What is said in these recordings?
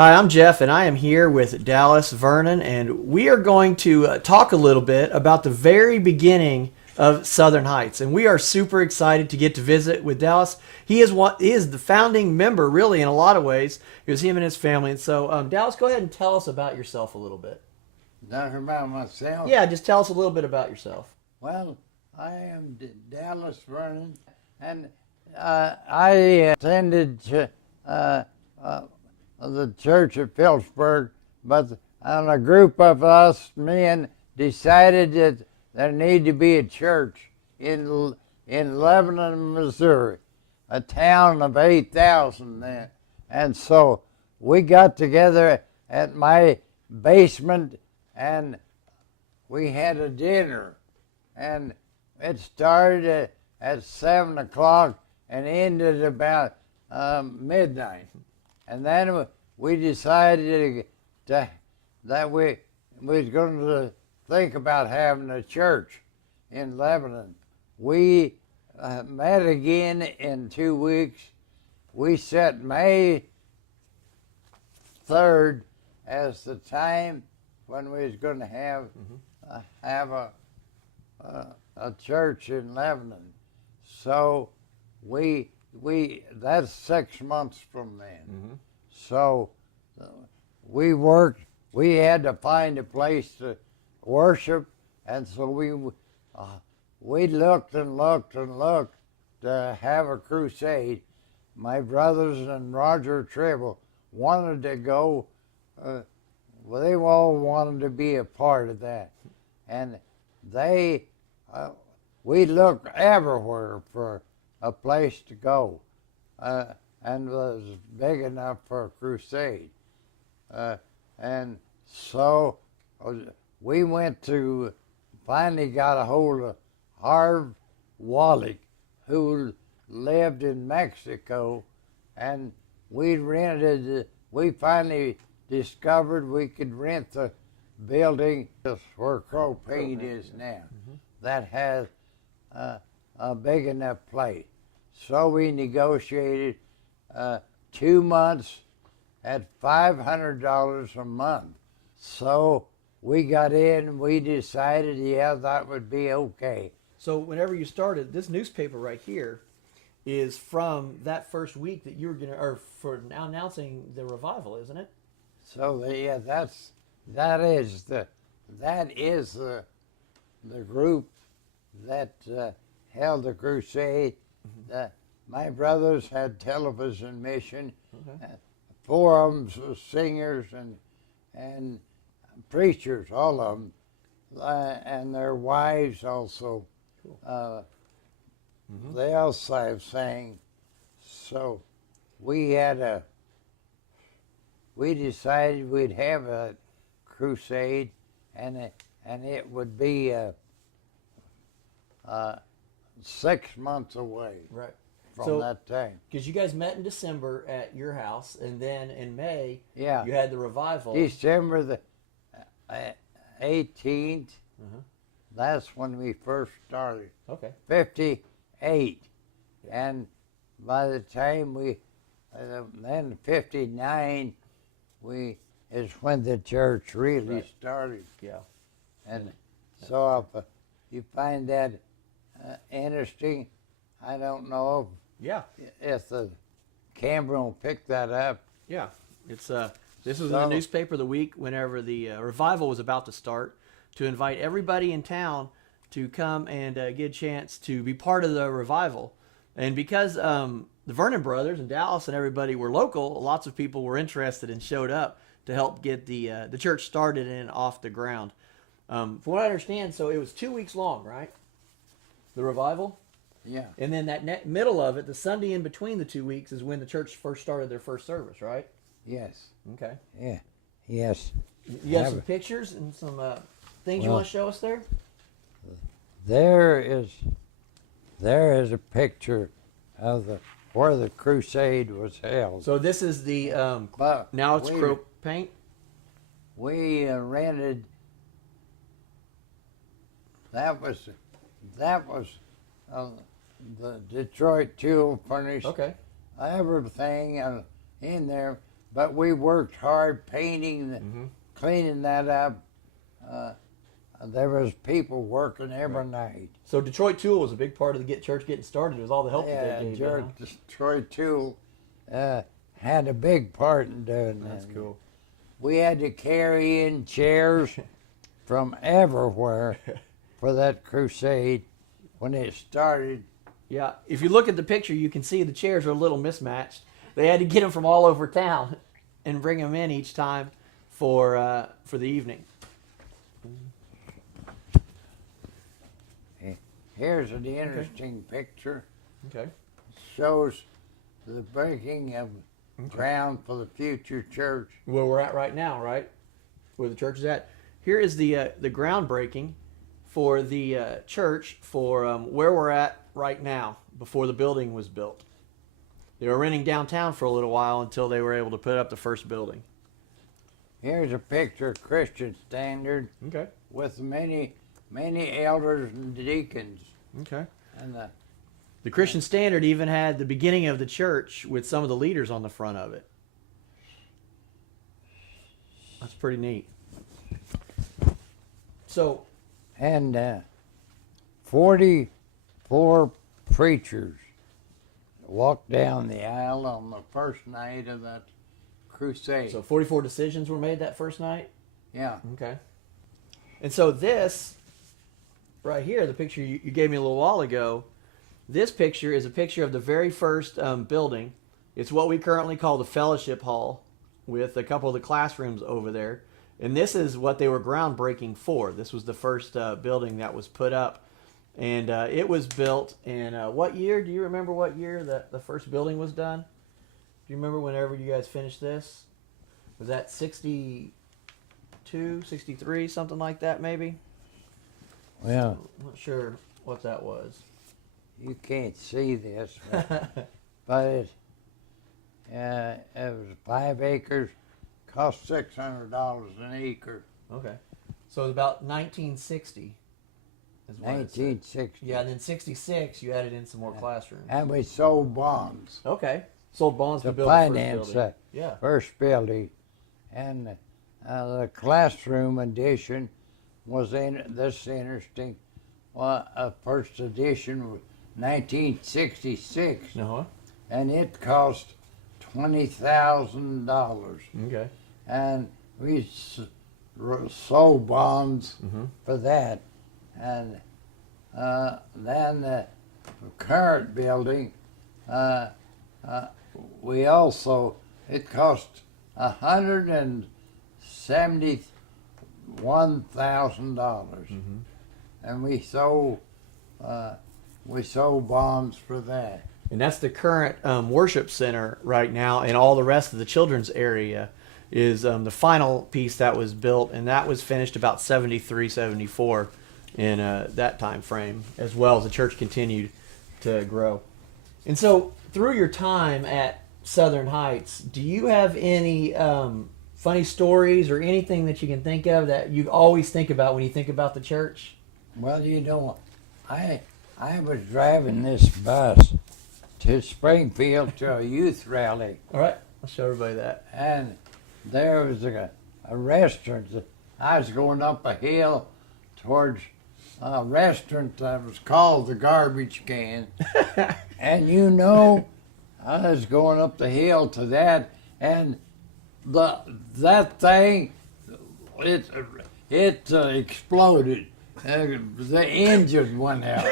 Hi, I'm Jeff, and I am here with Dallas Vernon, and we are going to talk a little bit about the very beginning of Southern Heights. And we are super excited to get to visit with Dallas. He is the founding member, really, in a lot of ways. It was him and his family. And so, Dallas, go ahead and tell us about yourself a little bit. Talk about myself. Yeah, just tell us a little bit about yourself. Well, I am Dallas Vernon, and I attended the church at Phillipsburg, but a group of us men decided that there needed to be a church in Lebanon, Missouri, a town of 8,000 then. And so we got together at my basement and we had a dinner, and it started at 7 o'clock and ended about midnight. And then we decided that we was going to think about having a church in Lebanon. We met again in 2 weeks. We set May 3rd as the time when we was going to have a church in Lebanon. So we that's 6 months from then. Mm-hmm. So we worked. We had to find a place to worship, and so we looked and looked and looked to have a crusade. My brothers and Roger Tribble wanted to go. Well, they all wanted to be a part of that, and we looked everywhere for a place to go, and was big enough for a crusade. And so we finally got a hold of Harv Wallach, who lived in Mexico, and we finally discovered we could rent the building where Crow Paint is now. Mm-hmm. That has a big enough place. So we negotiated 2 months at $500 a month. So we got in, we decided, yeah, that would be okay. So whenever you started, this newspaper right here is from that first week that you were going to, or for now announcing the revival, isn't it? So yeah, that is the group that held the crusade. Mm-hmm. My brothers had television mission. Okay. 4 of them were singers and preachers, all of them, and their wives also. Cool. Mm-hmm. They also sang. So we decided we'd have a crusade, and it would be 6 months away. Right. From that time. Because you guys met in December at your house, and then in May, yeah, you had the revival. December the 18th, that's when we first started. Okay. 58. Yeah. And by the time then 59, is when the church really started. Yeah. And so if you find that interesting, I don't know if the camera will pick that up. Yeah, it's this was in the newspaper the week whenever the revival was about to start, to invite everybody in town to come and get a chance to be part of the revival. And because the Vernon brothers and Dallas and everybody were local, lots of people were interested and showed up to help get the church started and off the ground. From what I understand, so it was 2 weeks long, right? The revival? Yeah. And then that middle of it, the Sunday in between the 2 weeks, is when the church first started their first service, right? Yes. Okay. Yeah. Yes. You have some pictures and some things you want to show us there? There is a picture of where the crusade was held. So this is the now it's Crow Paint. We rented. That was the Detroit Tool furnished everything in there. but we worked hard painting, cleaning that up. There was people working every night. So Detroit Tool was a big part of the church getting started. It was all the help that Yeah, they gave. George Huh? Detroit Tool had a big part in doing that. That's cool. We had to carry in chairs from everywhere for that crusade when it started. Yeah, if you look at the picture, you can see the chairs are a little mismatched. They had to get them from all over town and bring them in each time for the evening. Here's an interesting picture. Okay. Shows the breaking of ground for the future church. Where we're at right now, right? Where the church is at. Here is the groundbreaking for the church for where we're at right now before the building was built. They were renting downtown for a little while until they were able to put up the first building. Here's a picture of Christian Standard Okay. with many elders and deacons. Okay. And The Christian Standard even had the beginning of the church with some of the leaders on the front of it. That's pretty neat. So, 44 preachers walked down the aisle on the first night of that crusade. 44 decisions were made that first night? Yeah. Okay. And so this right here, the picture you gave me a little while ago, this picture is a picture of the very first building. It's what we currently call the Fellowship Hall with a couple of the classrooms over there. And this is what they were groundbreaking for. This was the first building that was put up. And it was built in what year? Do you remember what year the first building was done? Do you remember whenever you guys finished this? Was that 62, 63, something like that maybe? Well, I'm not sure what that was. you can't see this, but it was 5 acres, cost $600 an acre. Okay. So it was about 1960. Is what it said. 1960. Yeah, and then 66 you added in some more classrooms. And we sold bonds Okay. Sold bonds to to build the first finance building. the Yeah. first building. And the classroom edition was interesting. Well, first edition was 1966, Uh-huh. and it cost $20,000. Okay. And we sold bonds Mm-hmm. for that. And then the current building, we also, it cost $171,000, and we sold bonds for that. And that's the current worship center right now, and all the rest of the children's area is the final piece that was built, and that was finished about 73, 74 in that time frame, as well as the church continued to grow. And so, through your time at Southern Heights, do you have any funny stories or anything that you can think of that you always think about when you think about the church? Well, you know, I was driving this bus to Springfield to a youth rally, All right, I'll show everybody that. and there was a restaurant. I was going up a hill towards a restaurant that was called the Garbage Can. And you know, I was going up the hill to that, and that thing, it exploded. The engine went out.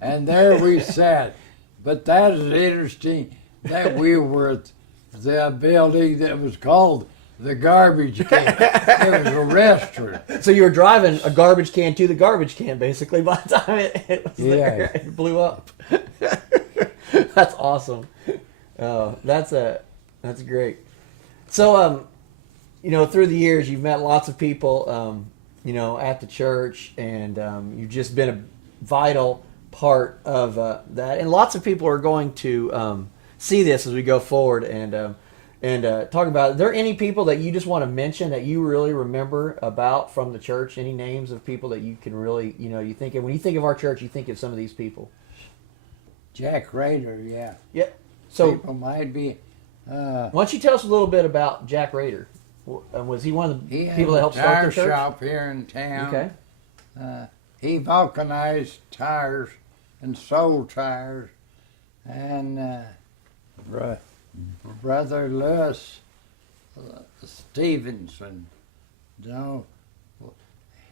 And there we sat. But that is interesting that we were at the building that was called the Garbage Can. It was a restaurant. So you were driving a garbage can to the garbage can, basically, by the time it was there. Yes. It blew up. That's awesome. That's great. So, you know, through the years, you've met lots of people, you know, at the church, and you've just been a vital part of that. And lots of people are going to see this as we go forward and talk about it. Are there any people that you just want to mention that you really remember about from the church? Any names of people that you can really, you know, you think of when you think of our church, you think of some of these people? Jack Rader, yeah. Yeah. So People might be Uh, Why don't you tell us a little bit about Jack Rader? Was he one of the he had people that a helped start tire the church? shop here in town. Okay. He vulcanized tires and sold tires, and Brother Lewis Stevenson, you know,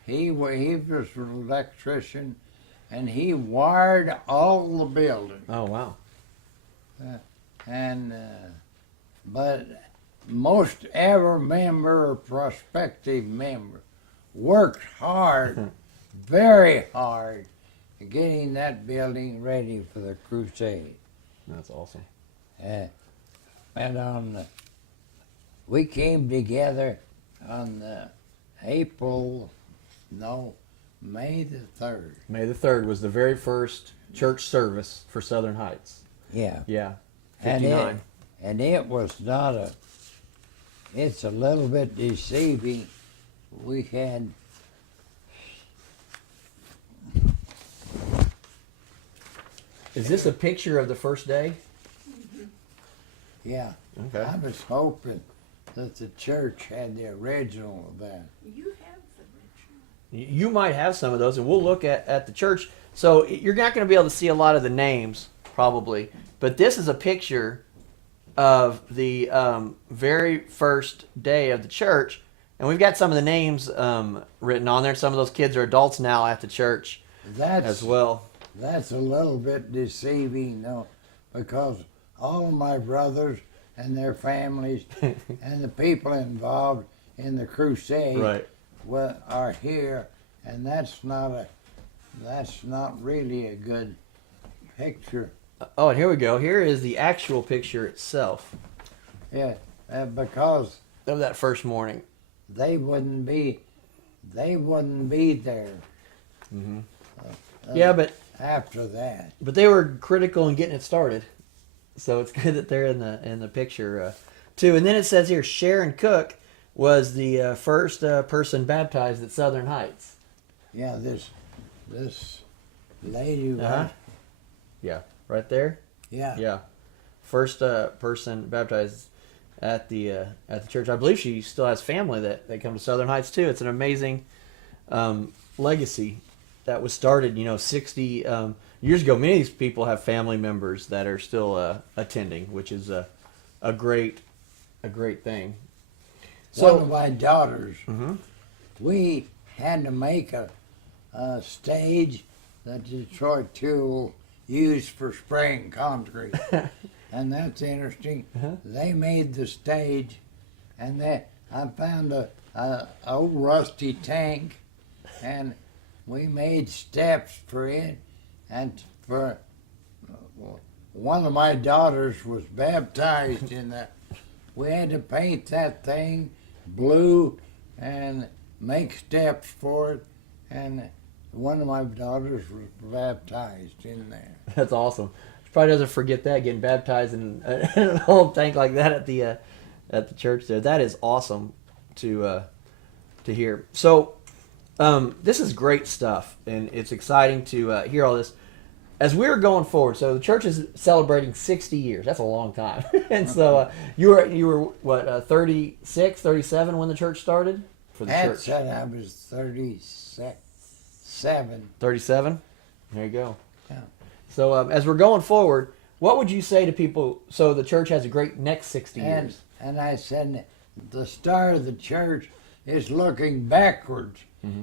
he was an electrician, and he wired all the buildings. Oh wow. But most every member or prospective member worked hard, very hard, getting that building ready for the crusade. That's awesome. And we came together on May the 3rd. May the 3rd was the very first church service for Southern Heights. Yeah. Yeah. 59. And it was not it's a little bit deceiving. We had Is this a picture of the first day? yeah. Okay. I was hoping that the church had the original of that. You have the ritual. You might have some of those, and we'll look at the church. So you're not going to be able to see a lot of the names, probably. But this is a picture of the very first day of the church. And we've got some of the names written on there. Some of those kids are adults now at the church as well. That's a little bit deceiving, though, because all of my brothers and their families and the people involved in the crusade Right. are here, and that's not really a good picture. Oh, and here we go. Here is the actual picture itself Yeah, because of that first morning. they wouldn't be there Yeah, but after that. they were critical in getting it started, so it's good that they're in the picture too. And then it says here, Sharon Cook was the first person baptized at Southern Heights. Yeah, this lady, Uh-huh. Yeah, right there. yeah, Yeah, first person baptized at the church. I believe she still has family that come to Southern Heights too. It's an amazing legacy that was started, 60 years ago. Many of these people have family members that are still attending, which is a great thing. one of my daughters, Mhm. we had to make a stage that Detroit Tool used for spraying concrete. And that's interesting. Uh-huh. They made the stage, and I found a old rusty tank, and we made steps for it, and for one of my daughters was baptized in that. We had to paint that thing blue and make steps for it, and one of my daughters was baptized in there. That's awesome. She probably doesn't forget that, getting baptized in an old tank like that at the church there. That is awesome to hear. So this is great stuff, and it's exciting to hear all this. As we're going forward, so the church is celebrating 60 years. That's a long time. And so you were what, 36, 37 when the church started? For the That church. said, I was 37. 37? There you go. Yeah. So as we're going forward, what would you say to people? So the church has a great next 60 years. And I said, the start of the church is looking backwards,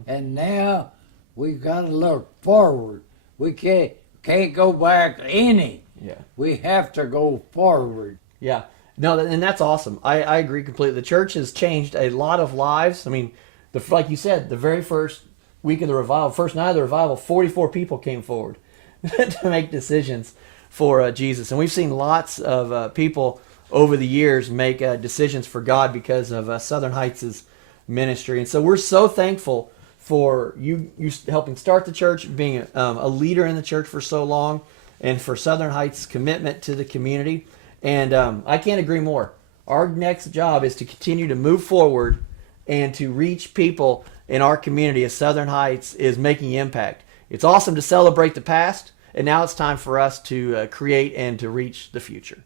and now we've got to look forward. We can't go back any. Yeah. We have to go forward. Yeah. No, and that's awesome. I agree completely. The church has changed a lot of lives. I mean, like you said, the very first week of the revival, first night of the revival, 44 people came forward to make decisions for Jesus. And we've seen lots of people over the years make decisions for God because of Southern Heights' ministry. And so we're so thankful for you helping start the church, being a leader in the church for so long, and for Southern Heights' commitment to the community. And I can't agree more. Our next job is to continue to move forward and to reach people in our community as Southern Heights is making impact. It's awesome to celebrate the past, and now it's time for us to create and to reach the future.